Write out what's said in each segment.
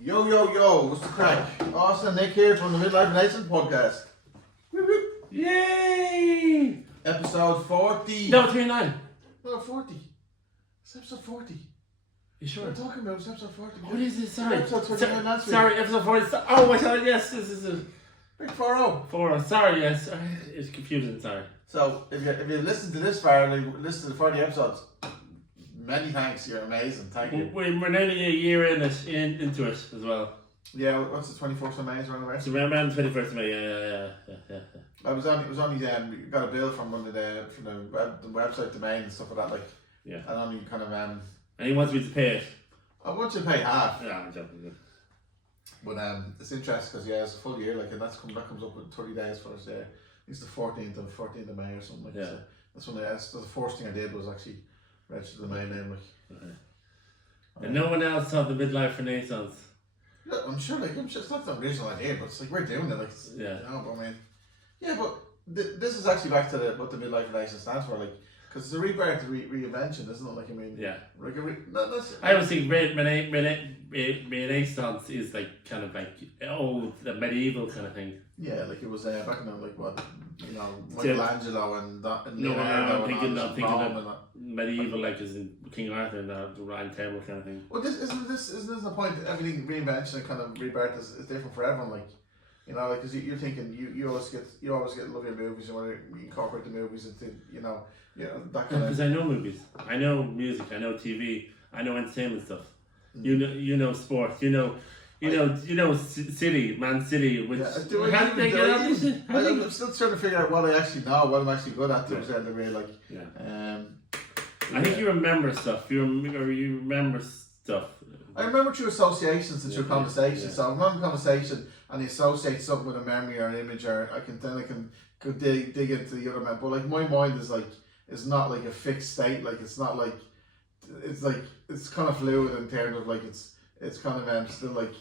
Yo, yo, yo, what's the crack? Austin and Nick here from the Midlife Renaissance podcast. Yay! Episode 40. No, 39. No, 40. It's episode 40. You sure? We're talking about it's episode 40. What is it? Sorry. Episode 29 last week. Sorry, episode 40. Oh my god, yes, this is a Big 4-0. 4. Sorry, yes. It's confusing, sorry. So, if you listen to this far and you listen to the 40 episodes, many thanks, you're amazing. Thank you. We're nearly a year into it as well. Yeah, what's the 24th of May is around the way? So around the 21st of May, yeah. It was only got a bill from one of the website domain and stuff like that, like. Yeah. And only kind of And he wants me to pay it. I want you to pay half. Yeah, I'm joking. But it's interesting because it's a full year, like, and that comes up with 30 days for us. Yeah, it's the 14th of May or something. Like Yeah. So that's when that's the first thing I did was actually register the main name. Like, And no one else saw the Midlife Renaissance. yeah, I'm sure it's not the original idea, but it's like we're doing it. Like, Yeah. But I mean, yeah, but this is actually back to what the Midlife Renaissance stands for, like. Because it's a rebirth, reinvention, isn't it? Like, I mean, Yeah. Like I always think Renaissance is like kind of like the medieval kind of thing. Yeah, like it was back in the, like what, Michelangelo and that. And No, Leonardo I'm thinking of and medieval, like as in King Arthur and the Round Table kind of thing. Well, isn't this the point? That everything reinvention and kind of rebirth is different for everyone. Like, like because you're thinking you always get love your movies. You want to incorporate the movies into that kind of. Because I know movies, I know music, I know TV, I know entertainment stuff. You know sports. You know City, Man City. Which how did they get on this? I'm still trying to figure out what I actually know, what I'm actually good at to a certain degree. Like, I think you remember stuff. You remember stuff. I remember through associations and through conversation. Yeah. So I remember a conversation and I associate something with a memory or an image, or I can dig into the other man. But like my mind is not like a fixed state. Like it's not like it's kind of fluid in terms of like it's kind of still like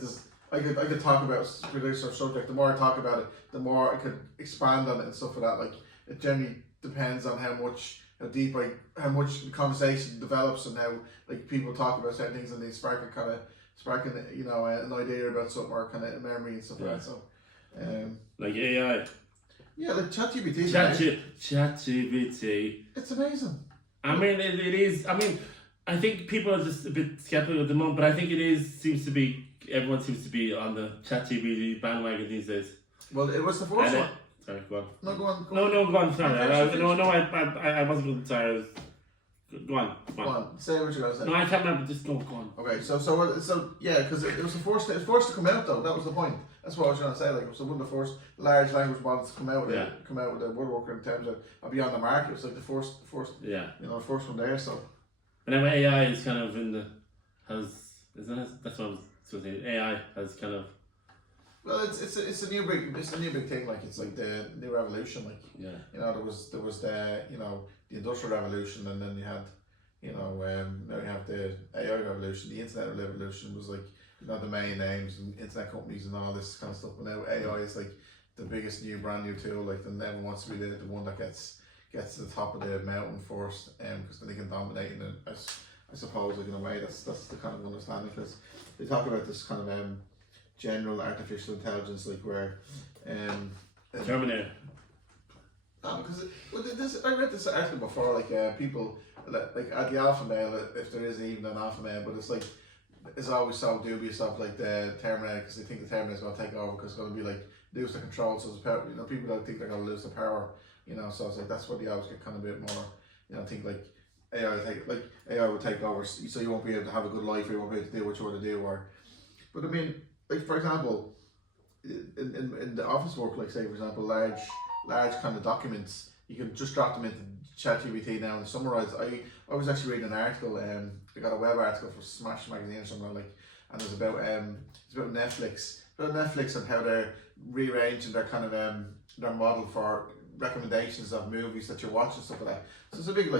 this. I could talk about a particular subject. The more I talk about it, the more I could expand on it and stuff like that. Like it generally depends on how much the conversation develops and how like people talk about certain things and they sparking an idea about something or kind of a memory and stuff like that. So, like AI. Yeah, like ChatGPT. ChatGPT. It's amazing. I mean, it is. I mean, I think people are just a bit skeptical at the moment, but I think everyone seems to be on the ChatGPT bandwagon these days. Well, it was the first one. Sorry, go on. No, go on. Go on. Sorry, I wasn't going to. Sorry. Go on. Say what you're gonna say. No, I can't remember. Just go on. Okay, so yeah, because it was the first. It was forced to come out though. That was the point. That's what I was trying to say. Like, it was one of the first large language models to come out with a woodworker in terms of be on the market. It was like the first. Yeah. First one there. So. And then AI is kind of that's what I was supposed to say. AI has kind of. Well, it's a new big thing. Like, it's like the new revolution. Like, there was the the industrial revolution, and then you had now you have the AI revolution. The internet revolution was like the main names and internet companies and all this kind of stuff. But now AI is like the biggest brand new tool. Like, and everyone wants to be the one that gets to the top of the mountain first, because then they can dominate. And I suppose, like, in a way, that's the kind of understanding, because they talk about this kind of general artificial intelligence, like where Terminator. Because I read this article before, like people like at the alpha male, if there is even an alpha male, but it's always so dubious of like the Terminator, because they think the Terminator is going to take over, because it's going to be like lose the control. So it's power, people don't think they're going to lose the power, so it's like that's what you always get kind of a bit more, think like AI will take over, so you won't be able to have a good life, or you won't be able to do what you want to do, but I mean, like, for example, in the office work, like, say for example, large kind of documents, you can just drop them into ChatGPT now and summarize. I was actually reading an article, I got a web article for Smash magazine or something, like, and it's about Netflix, and how they're rearranging their kind of their model for recommendations of movies that you're watching, stuff like that. So it's a big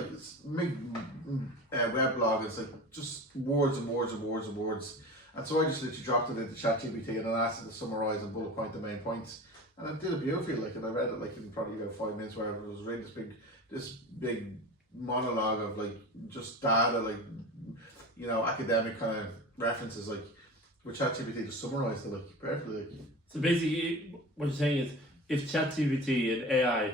web blog. It's like just words and words and words and words. And so I just literally dropped it into ChatGPT and then asked it to summarise and bullet point the main points. And it did it beautifully, like, and I read it like in probably about 5 minutes, wherever. It was really this big monologue of like just data, like, academic kind of references, like, with ChatGPT to summarise it like perfectly. Like. So basically, what you're saying is, if ChatGPT and AI,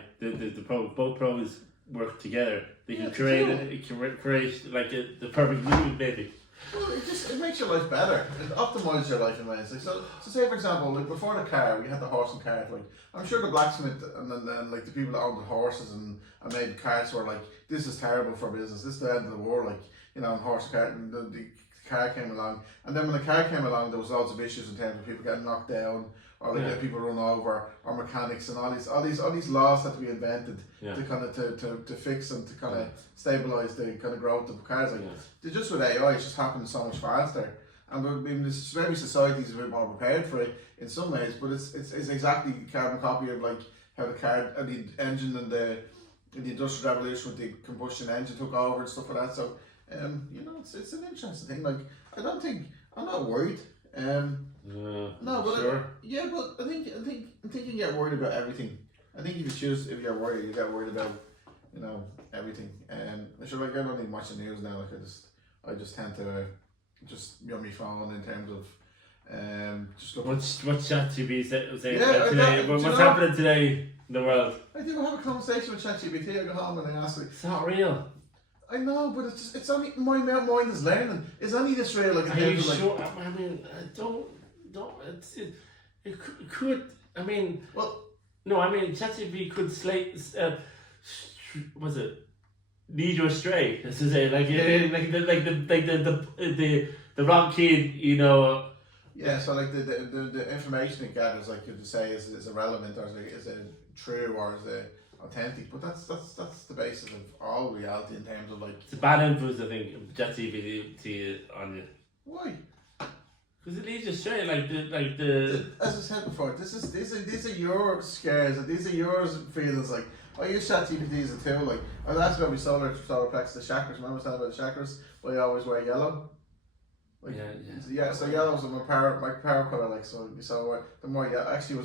both pros work together, they can create like the perfect movie, maybe. Well, it makes your life better. It optimises your life in ways. Like, so say for example, like before the car, we had the horse and cart. Like I'm sure the blacksmith and then like the people that owned the horses and made carts were like, this is terrible for business. This is the end of the war. Like and horse and cart, and the car came along, and then when the car came along, there was lots of issues in terms of people getting knocked down, or like people run over, or mechanics, and all these laws had to be invented to kind of to fix and to kind of stabilize the kind of growth of cars. Like just with AI, it's just happening so much faster, and I mean, maybe society's a bit more prepared for it in some ways, but it's exactly a carbon copy of like how the car and the engine and the industrial revolution with the combustion engine took over and stuff like that. So it's an interesting thing. Like I'm not worried. No, but sure. But I think you get worried about everything. I think if you're worried, you get worried about everything. Sure, like I don't even watch the news now. Like I just tend to just be on my phone in terms of just look. What's ChatGPT saying about today? What's happening today in the world? I do have a conversation with ChatGPT. I go home and I ask it. It's not real. I know, but it's only my mind is learning. It's only this real. Like, are you sure? I mean, don't. It could. I mean, well, no. I mean, ChatGPT could was it lead you astray? As to say, like the wrong kid, Yeah, so like the information it gathers, like you say, is irrelevant, or is it true, or is it authentic? But that's the basis of all reality in terms of like. It's a bad influence, I think, ChatGPT on you. Why? Because it leads you straight, like the. As I said before, these are your scares, and these are your feelings. Like I use ChatGPT as a tool. Like I was asked about my solar plex, the chakras. Remember I said about the chakras? But I always wear yellow. Like, yeah. So yellow was my power color. Like so the more actually I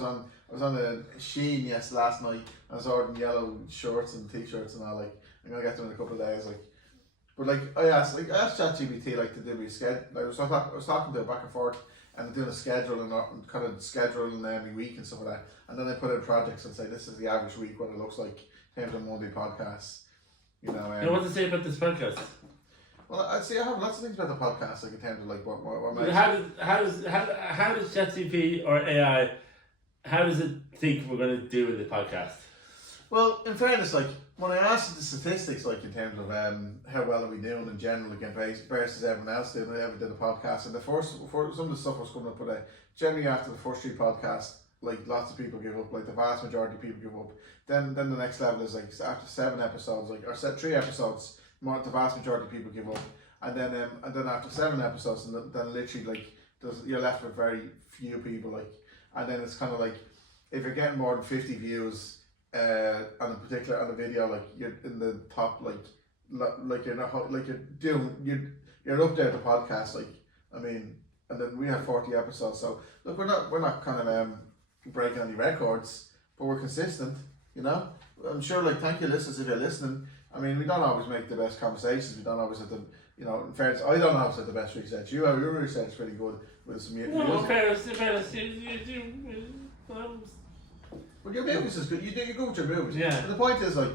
was on a Sheen last night. I was ordering yellow shorts and t-shirts and all. Like I'm gonna get them in a couple of days. Like. But like I asked ChatGPT like to do my schedule. Like, I was talking to it back and forth and doing a schedule and kind of scheduling my week and stuff like that. And then I put in projects and say this is the average week, what it looks like in terms of Monday podcasts. What to say about this podcast? Well, I have lots of things about the podcast, like in terms of like what how does ChatGPT or AI, how does it think we're going to do with the podcast? Well, in fairness, like when I asked the statistics, like in terms of how well are we doing in general against versus everyone else doing, I ever did a podcast, and some of the stuff was coming up, but generally after the first 3 podcasts, like lots of people give up, like the vast majority of people give up. Then the next level is like after 7 episodes, like or 3 episodes, the vast majority of people give up, and then after 7 episodes, and then literally like you're left with very few people, like, and then it's kind of like if you're getting more than 50 views. On a video, like you're in the top, like you're not like you're up there at the podcast, like I mean, and then we have 40 episodes, so look, we're not kind of breaking any records, but we're consistent, I'm sure, like, thank you listeners if you're listening. I mean, we don't always make the best conversations, we don't always have the, in fairness, I don't always have the best research. Your research is pretty good with some music. No, fairness, Well, your movies is good. You go with your movies. Yeah. But the point is, like,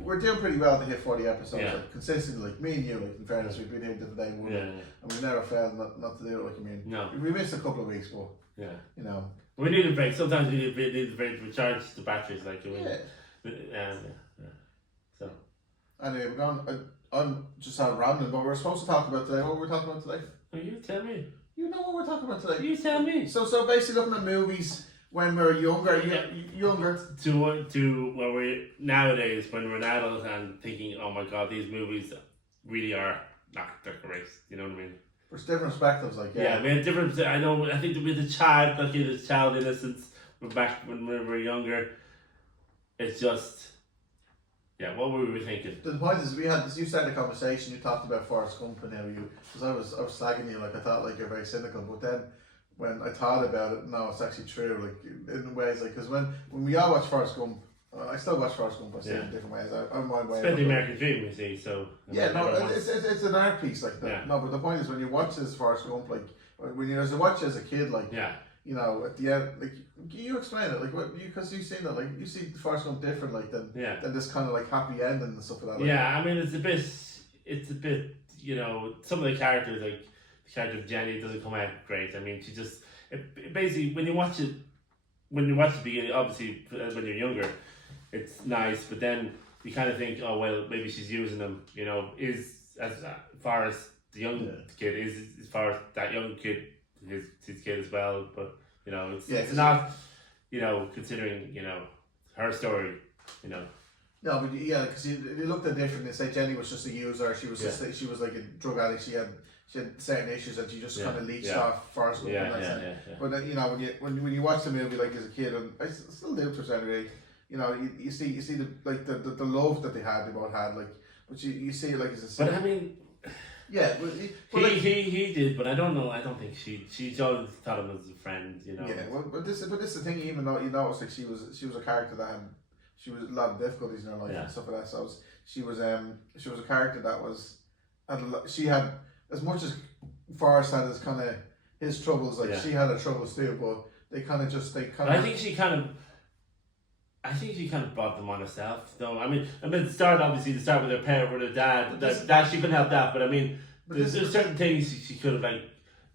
we're doing pretty well to hit 40 episodes, like consistently. Like me and you, like in fairness, we've been here to the day one, and we've never failed not to do it. Like I mean, no, we missed a couple of weeks, but we need a break. Sometimes we need a break to recharge the batteries. Like So anyway, we're going. I'm just out rambling, but we're supposed to talk about today. What were we talking about today? Oh, you tell me. You know what we're talking about today. You tell me. So basically, looking at movies. When we're younger, to where we nowadays when we're an adult and thinking, oh my god, these movies really are not great. You know what I mean? There's different perspectives, like we had different. I think with the child, like the child innocence, back when we were younger, it's just What were we thinking? The point is, you started a conversation. You talked about Forrest Gump and how because I was slagging you, like I thought like you're very cynical, but then. When I thought about it, no, it's actually true. Like in ways, like because when we all watch Forrest Gump, I still watch Forrest Gump. I see it in different ways. I'm my way. It's the American dream, you see. So it's an art piece like that. Yeah. No, but the point is when you watch this Forrest Gump, like when you watch as a kid, like you know, at the end, like you explain it, like what because you've seen it, like you see Forrest Gump different, like than this kind of like happy ending and stuff like that. Like, I mean it's a bit, you know, some of the characters, like the character of Jenny, doesn't come out great. I mean, she just basically when you watch the beginning, obviously when you're younger, it's nice, but then you kind of think, oh well, maybe she's using them. You know, is as far as the young kid is, as far as that young kid, his kid as well. But you know, it's not, you know, considering, you know, her story, you know. No, but because you looked at different. They say Jenny was just a user. She was just she was like a drug addict. She had certain issues that she just kind of leached off Forrest Gump. But you know, when you watch the movie like as a kid, and I still do to a certain degree, you know, you see the like the love that they both had, like, but you see it like as a. But I mean. Yeah, he did, but I don't know. I don't think she always thought him as a friend, you know. Yeah, well, but this is the thing. Even though you notice, like she was a character that had a lot of difficulties in her life and stuff like that. So she was a character that she had as much as Forrest had his kind of his troubles. Like she had her troubles too, but I think she kind of brought them on herself, though. I mean, the start with her parent, with her dad. That she couldn't help that, but I mean, there's certain things she could have, like,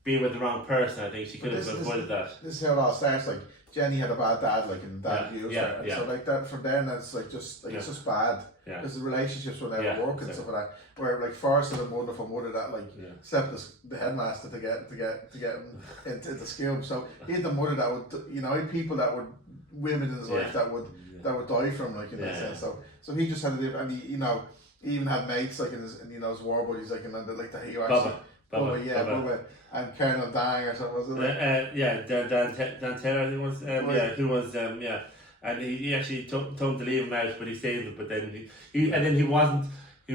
been with the wrong person. I think she could have avoided that. This is how it all starts. Like Jenny had a bad dad, like, and dad abused her, and so like that from then that's like just like it's just bad. Because the relationships will never work and stuff like that. Where like Forrest had a wonderful mother that like slept the headmaster to get him into school. So he had the mother that would, you know, he had people that would. Women in his life that would die from, like, in that sense. So he just had to live, and he, you know, he even had mates like in his war buddies, like, and like the hero. Bubba, and Colonel Dang or something, wasn't it? Dan Taylor, I think was who was and he actually told him to leave him out, but he saved him. But then he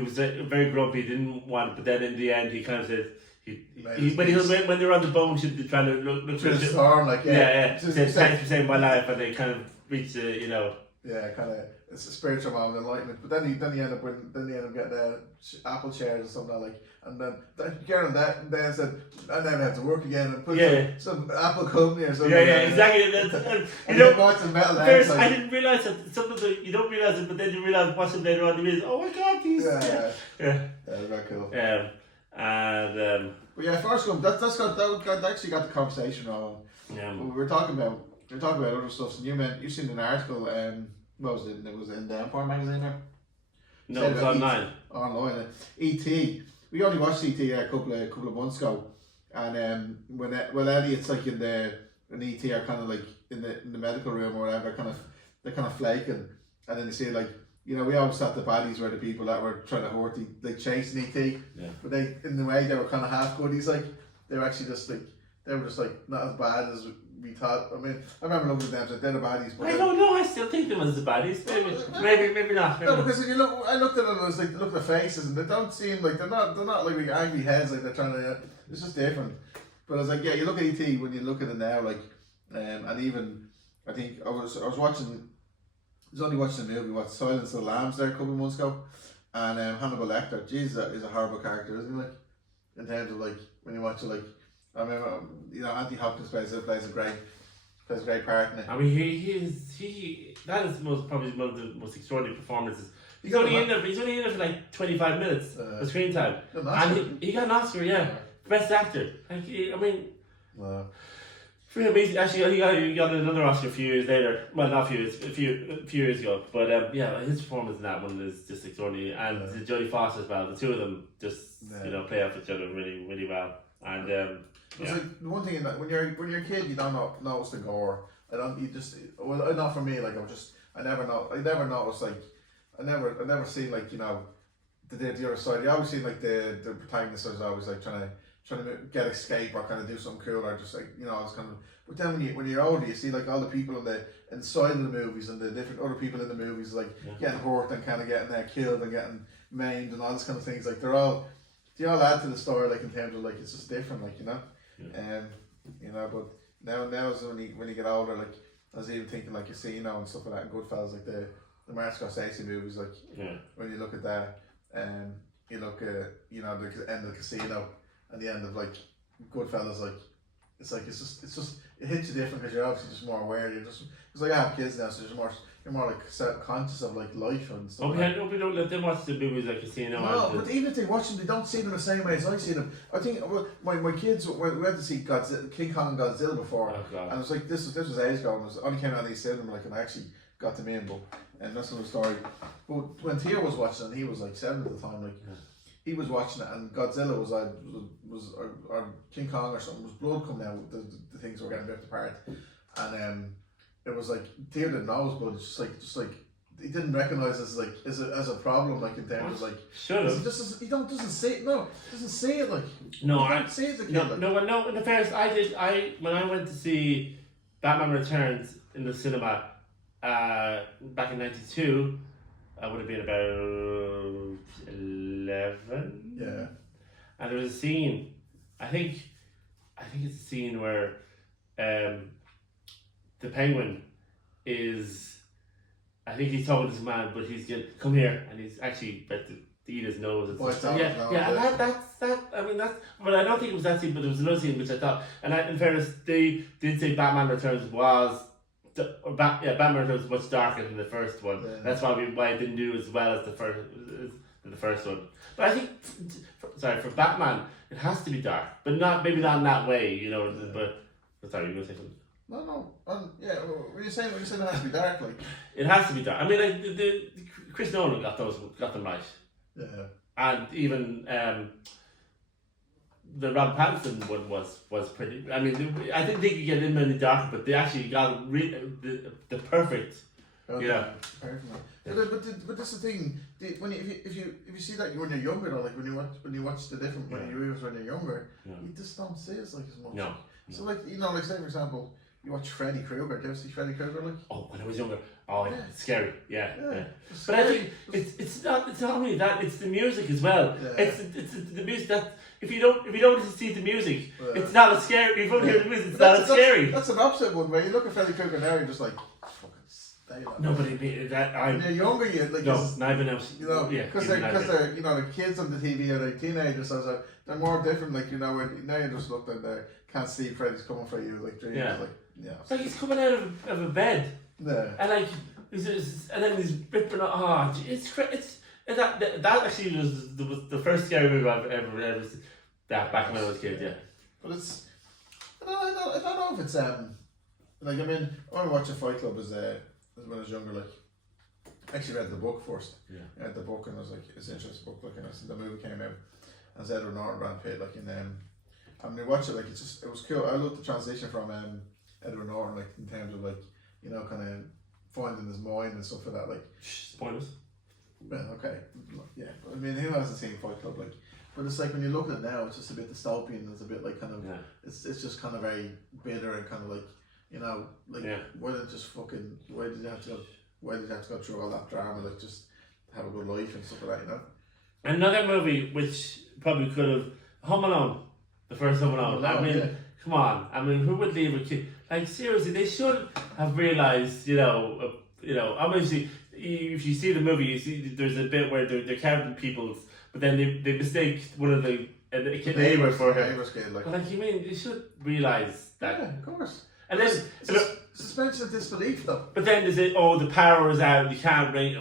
was very grumpy, didn't want it, but then in the end he kind of said. When they were on the boat, she'd trying to look through the storm, like said thanks for saving my life, and they kind of reached the, you know. Yeah, kind of it's a spiritual moment, enlightenment. But then he ended up getting apple chairs or something like, and then Karen then said, I never have to work again, and put some Apple company or something. Yeah, exactly. You know, first I didn't realise that some of the, you don't realise it, but then you realise watching later on, you oh my god, these. Yeah, very cool. But Forrest Gump, that actually got the conversation on. We're talking about other stuff. And you seen an article. What was it? It was in the Empire magazine. No, it was online. Online. E.T. We only watched E.T. a couple of months ago, and when Elliot's like in E.T. are kind of like in the medical room or whatever, they're kind of flaking, and then you see, like, you know, we always thought the baddies were the people that were trying to hurt chasing E.T. But they, in the way, they were kind of half goodies. Like, they were actually just not as bad as we thought. I mean, I remember looking at them, so they're the baddies. But I don't know. I still think them as the baddies. Maybe not. No, because if you look, I looked at them as like look at the faces, and they don't seem like they're not like big angry heads, like they're trying to. It's just different. But I was like, you look at E.T. when you look at it now, like, and even I think I was watching. I was only watching the movie, Silence of the Lambs there a couple of months ago, and Hannibal Lecter, Jesus, is a horrible character, isn't he? Like, in terms of like when you watch it, like, I remember, you know, Anthony Hopkins plays a great part in it. I mean, that is probably one of the most extraordinary performances. He's only in there for like 25 minutes of screen time, and he got an Oscar, best actor. Like, I mean. Wow. Actually, he got another Oscar a few years later. Well, not a few years ago. But his performance in that one is just extraordinary, and Jodie Foster as well. The two of them just play off each other really, really well. And it's like the one thing in that when you're a kid, you don't notice the gore. Not for me. Like I never noticed, like I never seen, like, you know, the other side. You always see, like, the protagonist is always like trying to get escape or kind of do something cool, or just, like, you know, it's kind of. But then when you're older, you see, like, all the people inside of the movies and the different other people in the movies, like, getting hurt and kind of getting killed and getting maimed and all this kind of things. Like, they all add to the story, like, in terms of, like, it's just different, like, you know. You know, but now is when you get older, like, I was even thinking, like, you see, you know, and stuff like that, in Goodfellas, like the the Martin Scorsese movies, like when you look at that, you look at the end of the Casino and the end of like Goodfellas, like it's just it hits you different because you're obviously just more aware. It's like I have kids now, so you're more like conscious of like life and stuff. We don't let them watch the movies like Casino. No, but even if they watch them, they don't see them the same way as I see them. I think my kids we went to see King Kong and Godzilla before, and it was like this was ages ago, and it only came out of these cinema, like, and I actually got them in, and that's another story. But when Theo was watching, and he was like 7 at the time, like he was watching it, and Godzilla was or King Kong or something, was blood coming out. The things were getting ripped apart, and it was like Theo didn't know it was blood. It's just like he didn't recognize it as a problem, like in terms of like he doesn't see it. No, doesn't see it like I see it. No. In the first, when I went to see Batman Returns in the cinema back in '92, I would have been about 11. Yeah. And there was a scene. I think it's a scene where the Penguin is. I think he's talking to this man, but he's going come here, and he's actually about to eat his nose. And that's that. I mean, that's. But I don't think it was that scene. But there was another scene which I thought, and in fairness, they did say Batman Returns was. Batman Returns was much darker than the first one. Yeah. That's why it didn't do as well as the first one. But I think, for Batman, it has to be dark, but maybe not in that way, you know. Yeah. But sorry, you were going to say something. No. When you saying it has to be dark, like it has to be dark. I mean, like the Chris Nolan got them right. Yeah. And even the Rob Pattinson one was pretty. I mean, I didn't think you get in any darker, but they actually got the perfect. Perfect. But that's the thing. If you see that when you're younger, though, like when you watch the different movies when you're younger, you just don't see it like as much. No. So like like say for example, you watch Freddy Krueger. Do you ever see Freddy Krueger? Like when I was younger, it's scary. Yeah. But I think it's not only that; it's the music as well. Yeah. It's the music that. If you don't see the music, it's not as scary. If you don't hear the music, it's not as scary. That's an opposite one. Where you look at Freddy Krueger now, you're just like, fucking stay like nobody that. When you're younger, you like not even else. Because they're the kids on the TV are like teenagers, so they're more different. Like now you just look and they can't see Freddy's coming for you. Like dreams, It's like he's coming out of a bed. Yeah. And like and then he's ripping. That actually was the first scary movie I've ever seen. Back when I was a kid, yeah. But it's I don't know if it's like I mean I remember watching Fight Club as when I was younger. Like I actually read the book first. Yeah. I read the book and I was like it's an interesting book. Like and the movie came out and Edward Norton Brad Pitt like and when you watch it like it was cool. I loved the transition from Edward Norton like in terms of like kind of finding his mind and stuff like that like. Spoilers. Well, okay, yeah. I mean, who hasn't seen Fight Club? Like, but it's like when you look at it now, it's just a bit dystopian. It's a bit like kind of, it's just kind of very bitter and kind of like, why did you have to go through all that drama? Like, just have a good life and stuff like that, you know. Another movie which probably could have Home Alone, the first Home Alone. I mean, come on. I mean, who would leave a kid? Like seriously, they should have realized, obviously. If you see the movie, you see there's a bit where they're counting people's, but then they mistake one of the neighbour for her. Neighbour's kid, like. But like you mean, you should realise that. Yeah, of course. And then suspension of disbelief, though. But then there's the power is out. You can't ring.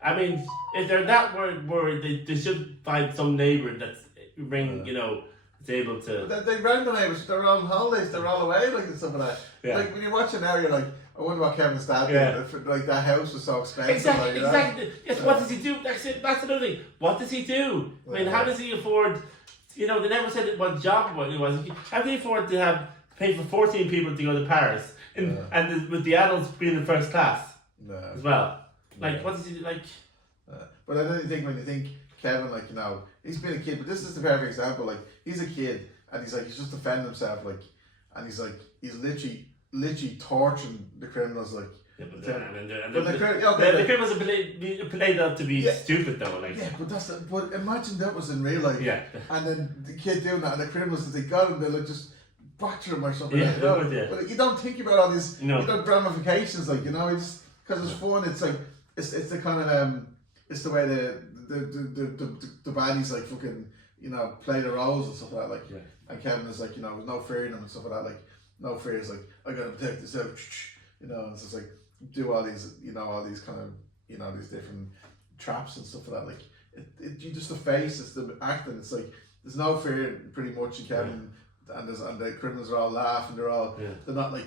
I mean, if they're that worried, they should find some neighbour that's it's able to. But they rang the neighbours. They're all on holidays. They're all away, like and stuff like that. Yeah. Like when you watch it now, you're like. I wonder what Kevin's dad did. Like that house was so expensive. Exactly. Yes. What does he do? That's it. That's another thing. What does he do? I mean, how does he afford? They never said what job it was. How do he afford to pay for 14 people to go to Paris and with the adults being in first class as well? Like, what does he do? Like? But I don't think when you think Kevin, like he's been a kid, but this is the perfect example. Like he's a kid and he's just defending himself, like, and he's literally torturing the criminals, like. Yeah, but the criminals are played up to be stupid though, like. Yeah, but imagine that was in real life. Yeah. And then the kid doing that, and the criminals, if they got him, they like just batter him or something. Yeah, But you don't think about all these, ramifications, like it's just because it's fun. It's like it's the kind of it's the way the baddies like fucking play the roles and stuff like that. Like, and Kevin is like there's no fear in him and stuff like that. Like, no fear is like I gotta protect this out, and it's just like do all these all these kind of these different traps and stuff like that. Like you just the face, it's the acting. It's like there's no fear pretty much in Kevin, and the criminals are all laughing. They're not like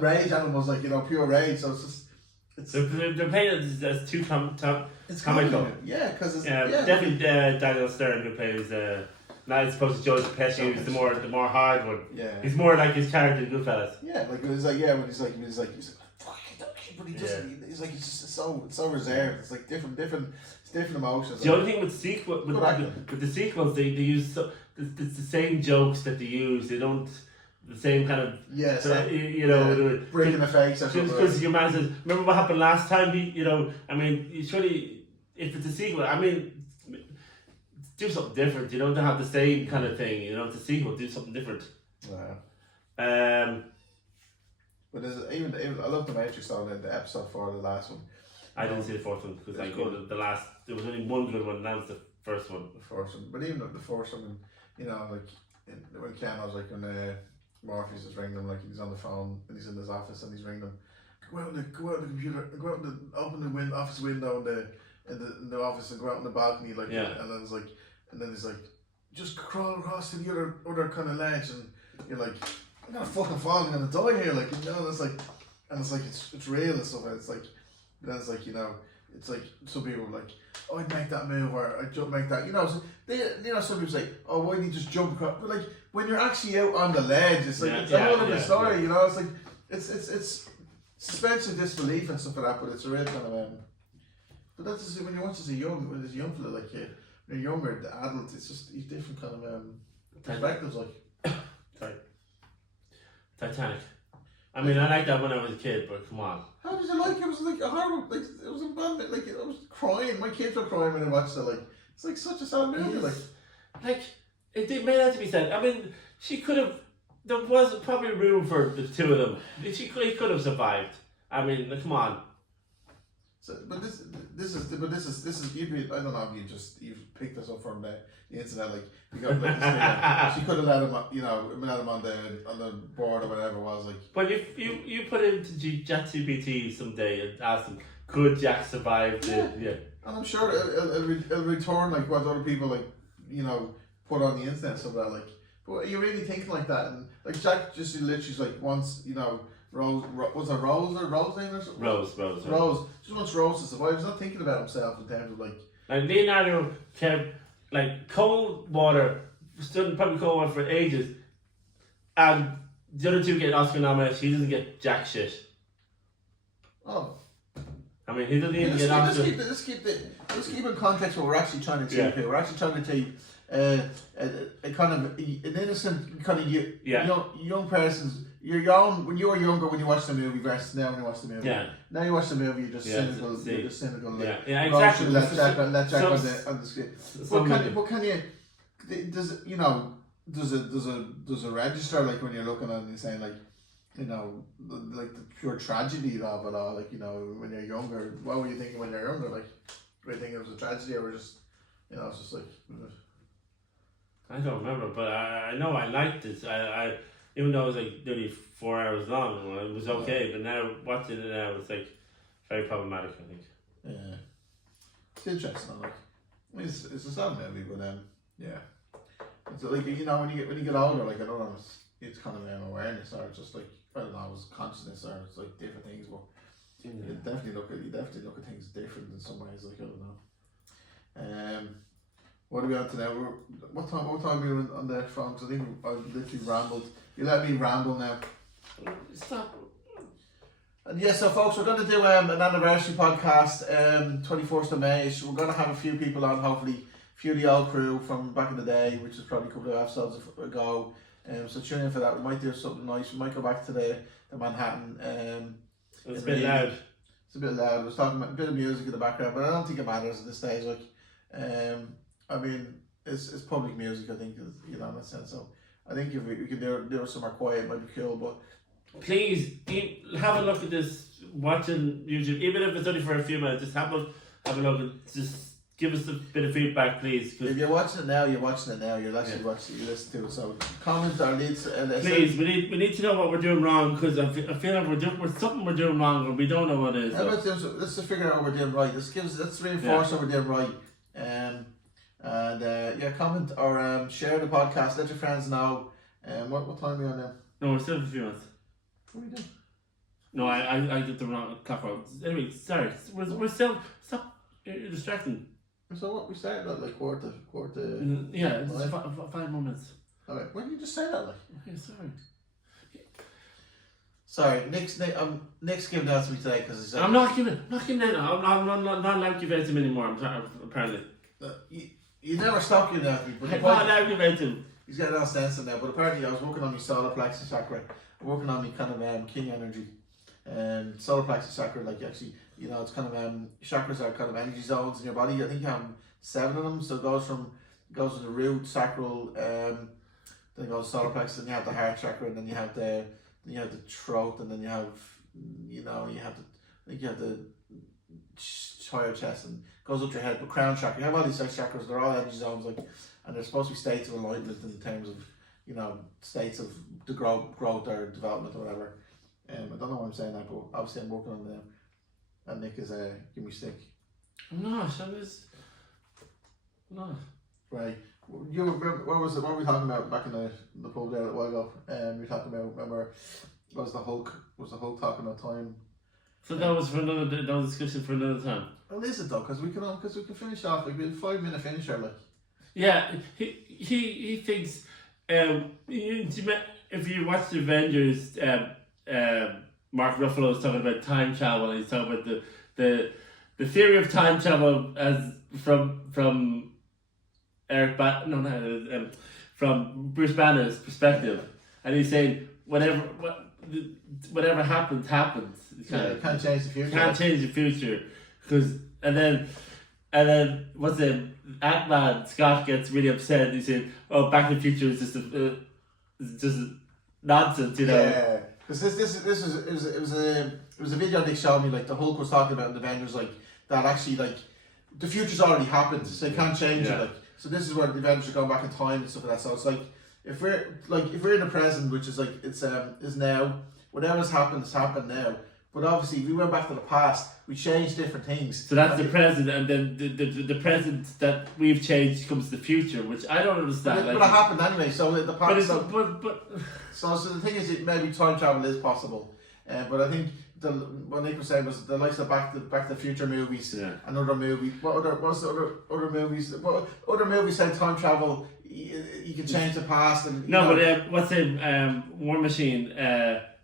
rage animals, like pure rage. So it's just they're playing it as two it's comical. Yeah, because it's definitely Daniel Stern who plays not as opposed to Joe Pesci, who's the more hard one. Yeah, he's more like his character in Goodfellas. Yeah, like when he's like but he doesn't. He's like it's so reserved. It's like different emotions. The only thing with the sequels, they use it's the same jokes that they use. They don't the same kind of breaking the face. Because your man says, remember what happened last time? Surely if it's a sequel, do something different. Don't have the same kind of thing. It's a sequel. Do something different. Yeah. But there's even I love the Matrix though. The episode 4, the last one. I didn't see the fourth one because the last there was only one good one. And that was the first one. The first one, but even the first one, when Ken was like when Morpheus is ringing him, like he's on the phone and he's in his office and he's ringing him. Go out in the computer. Go out and open the office window in the office and go out on the balcony, like and then it's like and then he's like just crawl across to the other kind of ledge and you're like I'm gonna fucking fall, I'm gonna die here, like and it's like it's real and stuff. And it's like then it's like it's like some people are like oh I'd make that move or I'd make that so some people say oh why didn't you just jump across, but like when you're actually out on the ledge it's like it's a whole other story. It's like it's suspension of disbelief and stuff like that, but it's a real kind of but that's just when you watch as a young fella, like when you're younger, the adult, it's just different kind of perspectives. Like Titanic. I like that when I was a kid, but come on. How did you like it? It was like a horrible, like it was a bad, like I was crying. My kids were crying when I watched it. Like it's like such a sad movie. Like it did made that to be said. She could have. There was probably room for the two of them. He could have survived. Come on. So, but this is you. I don't know if you've picked this up from the internet. Like you got like she could have let him, let him on the board or whatever it was. Like, but if you put into ChatGPT someday and ask him, could Jack survive? And I'm sure it'll return like what other people put on the internet and stuff like that. Like, but you're really thinking like that, and like Jack just literally like wants Rose was a Rose or Rose name or something? Rose. Just wants Rose to survive. He's not thinking about himself in terms of like. And Leonardo kept cold water, stood probably cold water for ages, and the other two get Oscar nominations. He doesn't get jack shit. Oh. He doesn't even get Oscar. Let's keep in context what we're actually trying to achieve here. We're actually trying to achieve a kind of an innocent kind of young person's. You're young when you were younger when you watched the movie versus now when you watch the movie. Yeah. Now you watch the movie, you're just cynical. You're just cynical. Like, exactly. Let Jack on the screen. But can you? Does a register like when you're looking at it and saying like, like the pure tragedy of it all? Like when you're younger, what were you thinking when you're younger? Like, were you thinking it was a tragedy or just, it's just like. I don't remember, but I know I liked it. I even though it was like nearly 4 hours long, it was okay. But now watching it now, it's like very problematic. I think. Yeah, it's interesting. Like, it's a sad movie, but yeah. It's like when you get older, like I don't know, it's kind of an awareness or it's just like I don't know, it's consciousness or it's like different things. But you definitely look at things different in some ways. Like I don't know. What are we on to now? What time are we on the phone? Because I think I literally rambled. You let me ramble now. Stop. And yeah, so folks, we're going to do an anniversary podcast, 21st of May. So we're going to have a few people on, hopefully a few of the old crew from back in the day, which is probably a couple of episodes ago. So tune in for that. We might do something nice. We might go back to the Manhattan. It's a bit loud. It's a bit loud. I was talking about a bit of music in the background, but I don't think it matters at this stage. Like, it's public music. I think in that sense. So I think if we can do it somewhere quiet, it might be cool. But please have a look at this watching YouTube, even if it's only for a few minutes, just have a look and just give us a bit of feedback, please. If you're watching it now, you're actually watching. You listen to it. So comment or leads. Please, we need to know what we're doing wrong, because I feel like we're doing wrong and we don't know what it is. Let's just figure out what we're doing right. Let's reinforce what we're doing right. Comment or share the podcast. Let your friends know. What time are we on now? No, we're still a few minutes. What are we doing? No, I did the wrong clock wrong. Anyway, sorry. We're still stop. You're distracting. So what we started at like quarter. Yeah, it's 5 more minutes. Okay, when did you just say that? Like, okay, sorry. Sorry, Nick's giving that to me today because I'm not giving it. I'm not allowed to give it to him anymore. I'm trying, apparently. You never stop giving that to me. I'm not allowed to give it to him. He's got no sense in that. But apparently, I was working on my solar plexus chakra. I'm working on my kind of king energy. Solar plexus chakra, like actually, it's kind of chakras are kind of energy zones in your body. I think you have 7 of them. So it goes from the root, sacral, then it goes solar plexus, and you have the heart chakra, and then you have the throat, and then you have the higher chest, and goes up your head. But crown chakra, you have all these chakras. They're all energy zones, like, and they're supposed to be states of enlightenment in terms of states of the growth or development or whatever. I don't know why I'm saying that, but obviously I'm working on them. And Nick is give me stick. I'm not. No. Right. You remember, what were we talking about back in the pub there a while ago? We were talking about, remember, was the Hulk talking about time? So that was discussion for another time. Well, is it though? Because we can finish off like with a 5-minute finisher, like. Yeah, he thinks. If you watch the Avengers, Mark Ruffalo was talking about time travel. And he's talking about the theory of time travel as from from Bruce Banner's perspective, and he's saying whatever happens. You can't change the future. Can't change the future, and then what's it? Ant-Man Scott gets really upset. He said, "Oh, Back to the Future is just nonsense," Yeah, because it was a video they showed me, like the Hulk was talking about in the Avengers, like that actually, like the future's already happened, so they can't change it. Like, so this is where the Avengers are going back in time and stuff like that. So it's like if we're in the present, which is like it's is now, whatever's happened has happened now. But obviously, if we went back to the past, we changed different things. So that's the present, and then the present that we've changed comes the future, which I don't understand. But it happened anyway. So the past. But so the thing is, maybe time travel is possible. But I think what Nick was saying was the likes of Back to the Future movies and other movies. What's the other movies? What other movies say time travel? You can change the past and. But what's the War Machine?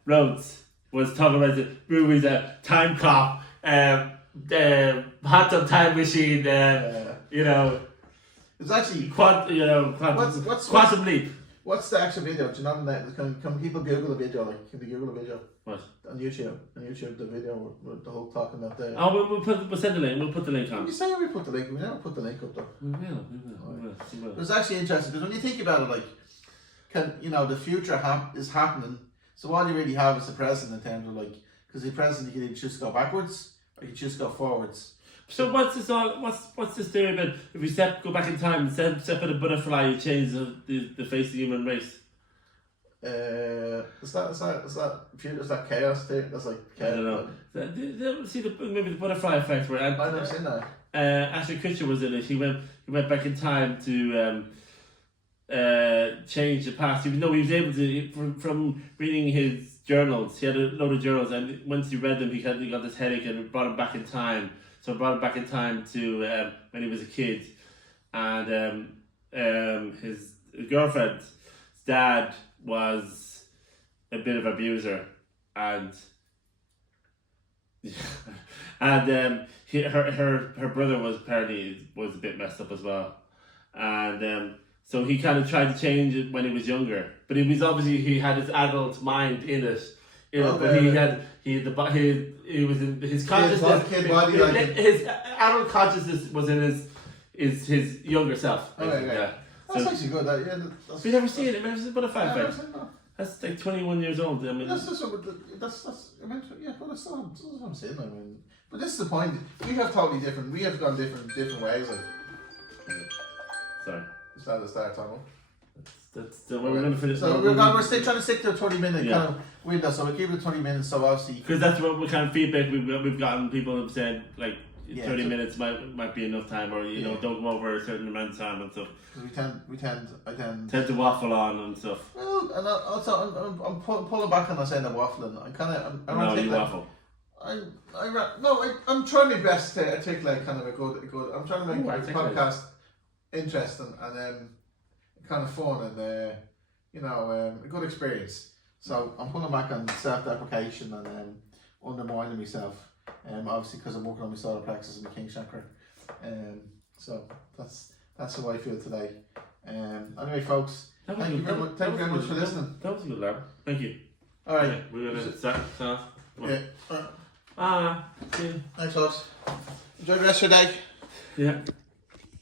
Rhodes was talking about the movies, Time Cop, Hot Tub Time Machine, It's actually Quantum Leap. What's the actual video? Do you know that? Can people Google the video? Like, can they Google the video? What? On YouTube, the video with the whole talking about the. Oh, we'll send the link. We'll put the link on. You say we put the link. We never put the link up though. We will. It was actually interesting because when you think about it, like, the future is happening. So all you really have is the present in terms of because the present you can either choose to go backwards or you choose to go forwards. So what's this theory about if you go back in time and step in a butterfly, you change the face of the human race? Is that chaos theory? That's like chaos. I don't know. See maybe the butterfly effect where I've never seen that. Ashton Kutcher was in it. He went back in time to change the past, even though he was able to from reading his journals. He had a load of journals, and once he read them, he got this headache, and it brought him back in time. So it brought him back in time to when he was a kid, and his girlfriend's dad was a bit of an abuser, and her brother was apparently a bit messed up as well, and so he kind of tried to change it when he was younger, but he had his adult mind in it. But he was in his consciousness. His adult consciousness was in his younger self. Okay. That's actually good. Have you never seen it? Never seen Butterfly Effect? That's like 21 years old. I mean, that's I mean, yeah, but that's what I'm saying. I mean, but this is the point. We have totally different. We have gone different ways. Like, sorry. Start time up. That's the way we're going to finish. So we're still trying to stick to a 20-minute kind of window. So we keep it 20 minutes. So obviously, because that's what kind of feedback we've gotten. People have said like 30 minutes might be enough time, or you know, don't go over a certain amount of time and stuff. Because I tend to waffle on and stuff. Well, and also I'm pulling back on the saying of waffling. You waffle. I'm trying my best to articulate kind of a good. I'm trying to make the podcast interesting and kind of fun and a good experience. So I'm pulling back on self-deprecation and undermining myself. Obviously because I'm working on my solar plexus and my king chakra. So that's how I feel today. Anyway, folks, thank you very much for listening. That was a good lab. Thank you. All right, yeah, we're gonna start off. Yeah. See you. Thanks, folks. Enjoy the rest of your day. Yeah.